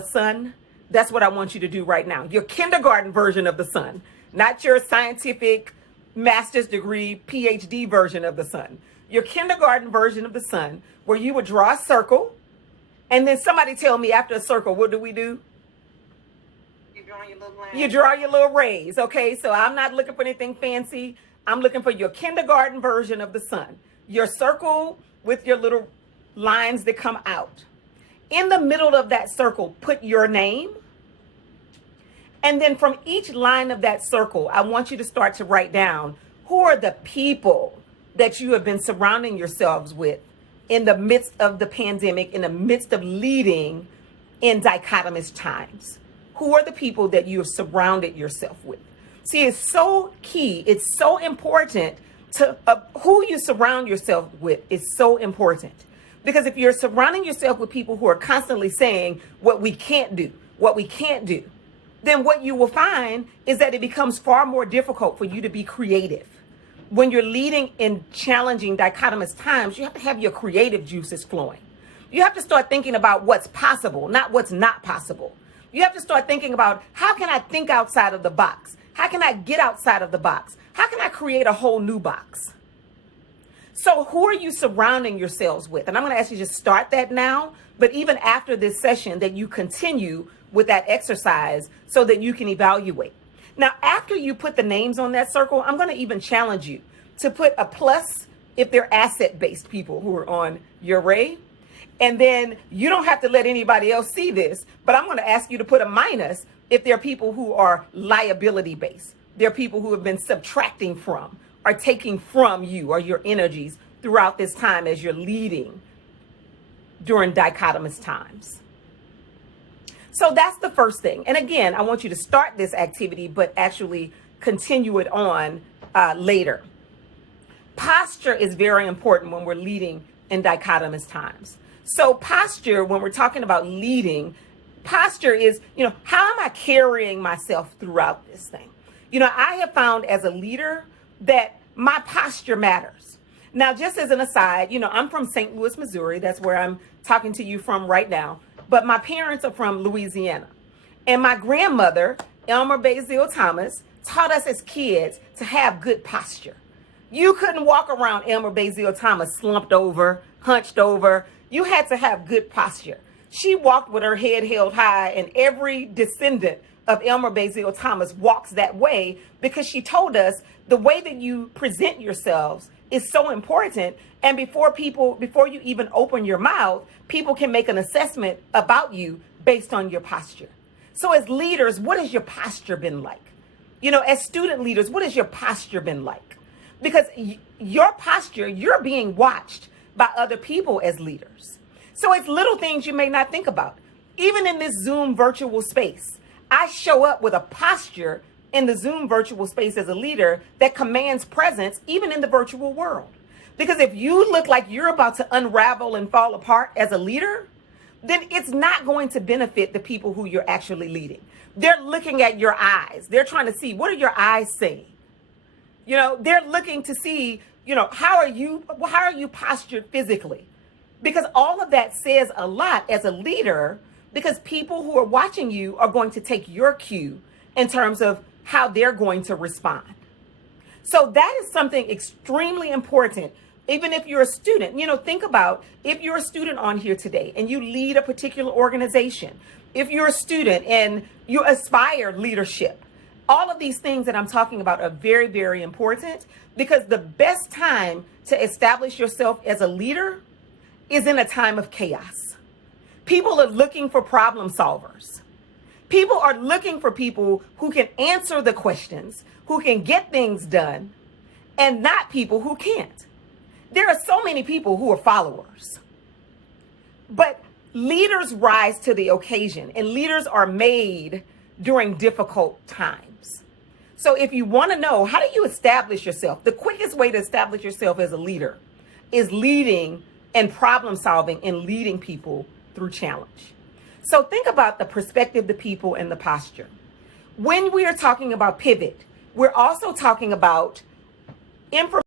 the sun, that's what I want you to do right now. Your kindergarten version of the sun, not your scientific master's degree, PhD version of the sun. Your kindergarten version of the sun, where you would draw a circle, and then somebody tell me after a circle, what do we do? You draw your little line. You draw your little rays, okay? So I'm not looking for anything fancy. I'm looking for your kindergarten version of the sun. Your circle with your little lines that come out. In the middle of that circle, put your name. And then from each line of that circle, I want you to start to write down who are the people that you have been surrounding yourselves with in the midst of the pandemic, in the midst of leading in dichotomous times. Who are the people that you have surrounded yourself with? See, it's so key. It's so important to who you surround yourself with is so important. Because if you're surrounding yourself with people who are constantly saying what we can't do, then what you will find is that it becomes far more difficult for you to be creative. When you're leading in challenging dichotomous times, you have to have your creative juices flowing. You have to start thinking about what's possible, not what's not possible. You have to start thinking about, how can I think outside of the box? How can I get outside of the box? How can I create a whole new box? So who are you surrounding yourselves with? And I'm going to ask you to just start that now, but even after this session, that you continue with that exercise so that you can evaluate. Now, after you put the names on that circle, I'm going to even challenge you to put a plus if they're asset-based people who are on your array. And then you don't have to let anybody else see this, but I'm going to ask you to put a minus if they're people who are liability-based. They're people who have been subtracting from or taking from you or your energies throughout this time as you're leading during dichotomous times. So that's the first thing. And again, I want you to start this activity, but actually continue it on later. Posture is very important when we're leading in dichotomous times. So posture, when we're talking about leading, posture is, how am I carrying myself throughout this thing? I have found as a leader that my posture matters. Now, just as an aside, I'm from St. Louis, Missouri. That's where I'm talking to you from right now. But my parents are from Louisiana. And my grandmother, Elmer Basil Thomas, taught us as kids to have good posture. You couldn't walk around Elmer Basil Thomas slumped over, hunched over. You had to have good posture. She walked with her head held high, and every descendant of Elmer Basil Thomas walks that way, because she told us the way that you present yourselves is so important. And before you even open your mouth, people can make an assessment about you based on your posture. So as leaders, what has your posture been like? As student leaders, what has your posture been like? Because your posture, you're being watched by other people as leaders. So it's little things you may not think about. Even in this Zoom virtual space, I show up with a posture in the Zoom virtual space as a leader that commands presence even in the virtual world. Because if you look like you're about to unravel and fall apart as a leader, then it's not going to benefit the people who you're actually leading. They're looking at your eyes. They're trying to see, what are your eyes saying? They're looking to see, how are you postured physically? Because all of that says a lot as a leader, because people who are watching you are going to take your cue in terms of how they're going to respond. So that is something extremely important. Even if you're a student, think about if you're a student on here today and you lead a particular organization, if you're a student and you aspire leadership, all of these things that I'm talking about are very, very important, because the best time to establish yourself as a leader is in a time of chaos. People are looking for problem solvers. People are looking for people who can answer the questions, who can get things done, and not people who can't. There are so many people who are followers. But leaders rise to the occasion, and leaders are made during difficult times. So if you want to know, how do you establish yourself? The quickest way to establish yourself as a leader is leading and problem solving and leading people through challenge. So think about the perspective, the people, and the posture. When we are talking about pivot, we're also talking about information.